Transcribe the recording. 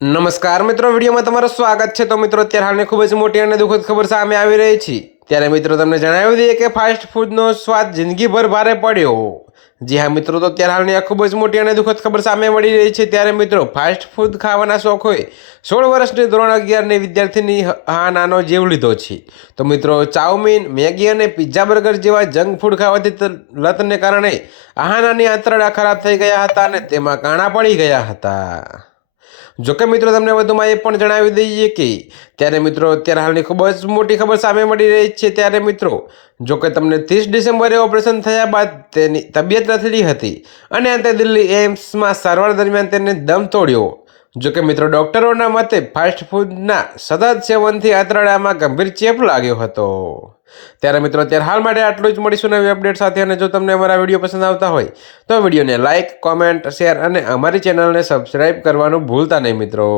નમસ્કાર મિત્રો, વિડીયોમાં તમારું સ્વાગત છે। તો મિત્રો, અત્યારે હાલની ખૂબ જ મોટી અને દુઃખદ ખબર સામે આવી રહી છે। ત્યારે મિત્રો, તમને જણાવી દઈએ કે ફાસ્ટ ફૂડનો સ્વાદ જિંદગીભર ભારે પડ્યો। જી હા મિત્રો, તો અત્યારે હાલની આ ખૂબ જ મોટી અને દુઃખદ ખબર સામે મળી રહી છે। ત્યારે મિત્રો, ફાસ્ટ ફૂડ ખાવાના શોખ હોય 16 વર્ષની ધોરણ 11ની વિદ્યાર્થીની નાનો જીવ લીધો છે। તો મિત્રો, ચાઉમીન, મેગી અને પિઝા બર્ગર જેવા જંક ફૂડ ખાવાથી લતને કારણે નાની આંતરડા ખરાબ થઈ ગયા હતા અને તેમાં કાણા પડી ગયા હતા। જોકે મિત્રો, તમને વધુમાં એ પણ જણાવી દઈએ કે ત્યારે મિત્રો, અત્યારે હાલની ખૂબ જ મોટી ખબર સામે મળી રહી છે। ત્યારે મિત્રો, જોકે તમને 30 ડિસેમ્બરે ઓપરેશન થયા બાદ તેની તબિયત લથડી હતી અને અંતે દિલ્હી એમ્સમાં સારવાર દરમિયાન તેને દમ તોડ્યો। જોકે મિત્રો, ડૉક્ટરોના મતે ફાસ્ટ ફૂડના સતત સેવનથી આંતરડામાં ગંભીર ચેપ લાગ્યો હતો। ત્યારે મિત્રો, અત્યારે હાલ માટે આટલું જ। મળીશું નવી અપડેટ સાથે। અને જો તમને અમારા વિડીયો પસંદ આવતા હોય તો વિડીયોને લાઇક, કોમેન્ટ, શેર અને અમારી ચેનલને સબસ્ક્રાઈબ કરવાનું ભૂલતા નહીં મિત્રો।